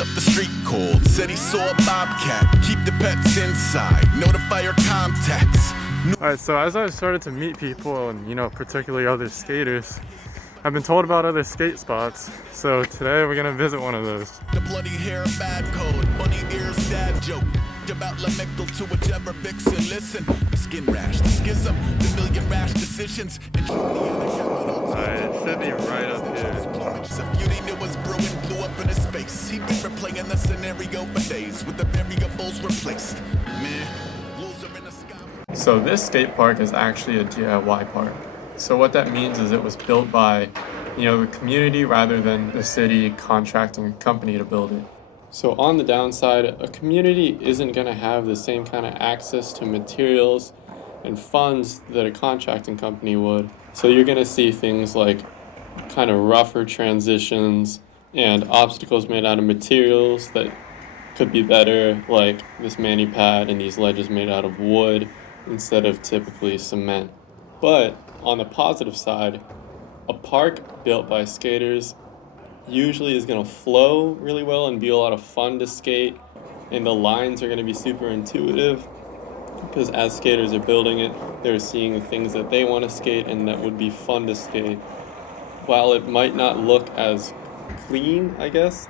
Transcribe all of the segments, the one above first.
up the street cold. Said he saw a bobcat. Keep the pets inside. Notify your contacts. Alright, so as I've started to meet people and, you know, particularly other skaters, I've been told about other skate spots. So today we're gonna visit one of those. The bloody hair, bad code. Bunny ears, dad joke. About lamectal to whichever vixen. Listen, the skin rash, the schism, the million rash decisions. Alright, it should be right up here. If beauty knew was brewing, blew up in his face. He'd been replaying the scenario for days with the variables replaced. Man, loser in the sky. So this skate park is actually a DIY park. So what that means is it was built by, you know, the community rather than the city contracting a company to build it. So on the downside, a community isn't going to have the same kind of access to materials and funds that a contracting company would. So you're going to see things like kind of rougher transitions and obstacles made out of materials that could be better, like this mani pad and these ledges made out of wood instead of typically cement. But on the positive side, a park built by skaters usually is going to flow really well and be a lot of fun to skate, and the lines are going to be super intuitive because as skaters are building it, they're seeing the things that they want to skate and that would be fun to skate. While it might not look as clean, I guess,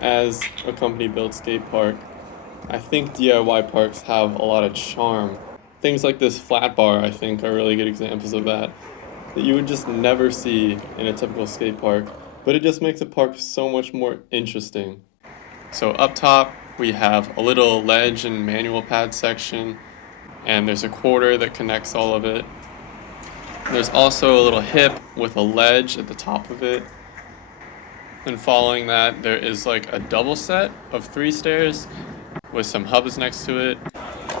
as a company-built skate park, I think DIY parks have a lot of charm. Things like this flat bar, I think, are really good examples of that you would just never see in a typical skate park, but it just makes a park so much more interesting. So up top, we have a little ledge and manual pad section, and there's a quarter that connects all of it. There's also a little hip with a ledge at the top of it. And following that, there is like a double set of 3 stairs with some hubs next to it.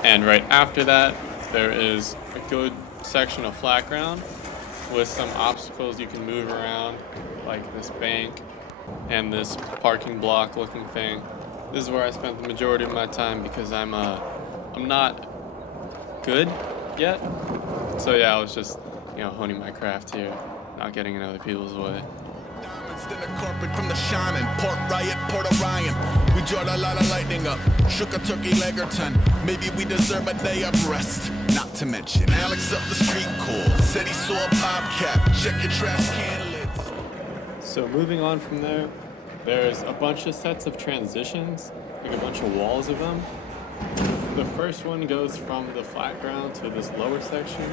And right after that, there is a good section of flat ground with some obstacles you can move around, like this bank and this parking block looking thing. This is where I spent the majority of my time because I'm not good yet. So yeah, I was just, you know, honing my craft here, not getting in other people's way. Diamonds in the carpet from the shining. Port Riot, Port Orion. We jarred a lot of lightning up. Shook a turkey leg or 10. Maybe we deserve a day of rest. Not to mention Alex up the street cold. Said he saw a bobcat. Check your trash can lids. So moving on from there, there's a bunch of sets of transitions, like a bunch of walls of them. The first one goes from the flat ground to this lower section,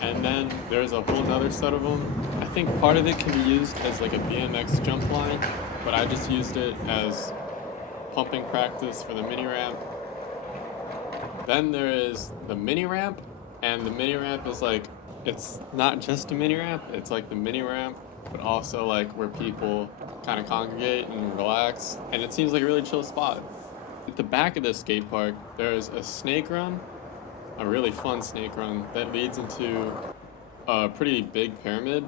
and then there's a whole nother set of them. I think part of it can be used as like a BMX jump line, but I just used it as pumping practice for the mini ramp. Then there is the mini ramp, and the mini ramp is like, it's not just a mini ramp, it's like the mini ramp, but also like where people kind of congregate and relax, and it seems like a really chill spot. At the back of this skate park, there's a snake run, a really fun snake run that leads into a pretty big pyramid,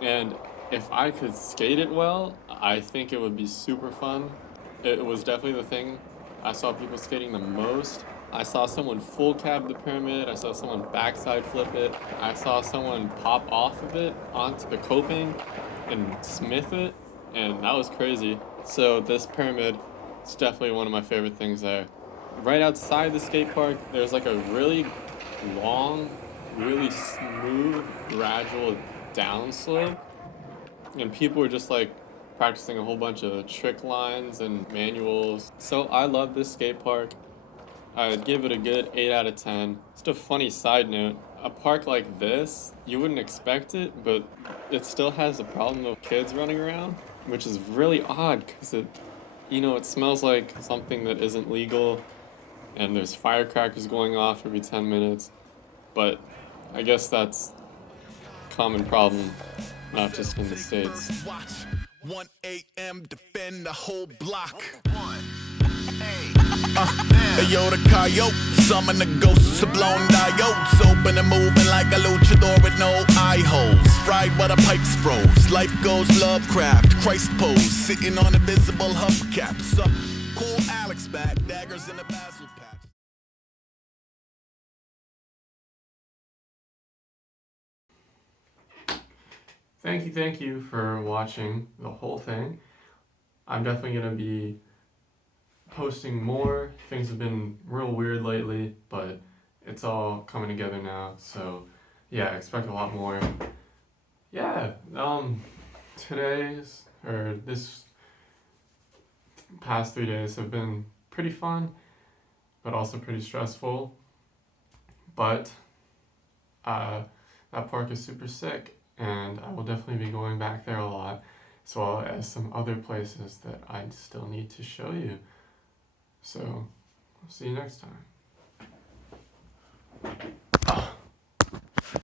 and if I could skate it well, I think it would be super fun. It was definitely the thing I saw people skating the most. I saw someone full cab the pyramid, I saw someone backside flip it, I saw someone pop off of it onto the coping and smith it, and that was crazy. So this pyramid is definitely one of my favorite things there. Right outside the skate park, there's like a really long, really smooth, gradual downslope, and people were just like practicing a whole bunch of trick lines and manuals. So I love this skate park. I'd give it a good 8 out of 10. Just a funny side note, a park like this, you wouldn't expect it, but it still has a problem of kids running around, which is really odd because it smells like something that isn't legal, and there's firecrackers going off every 10 minutes, but I guess that's a common problem, not just in the States. 1 a.m. defend the whole block. Yo, the coyote, summon the ghosts of blown diodes, open and moving like a luchador with no eye holes. Fried while the pipes froze, life goes Lovecraft, Christ pose, sitting on invisible hubcaps. Cool Alex back, daggers in the basil patch. Thank you for watching the whole thing. I'm definitely gonna be posting more. Things have been real weird lately, but it's all coming together now. So yeah, expect a lot more. Yeah, today's or this past 3 days have been pretty fun, but also pretty stressful. But that park is super sick, and I will definitely be going back there a lot, as well as some other places that I still need to show you. So, I'll see you next time.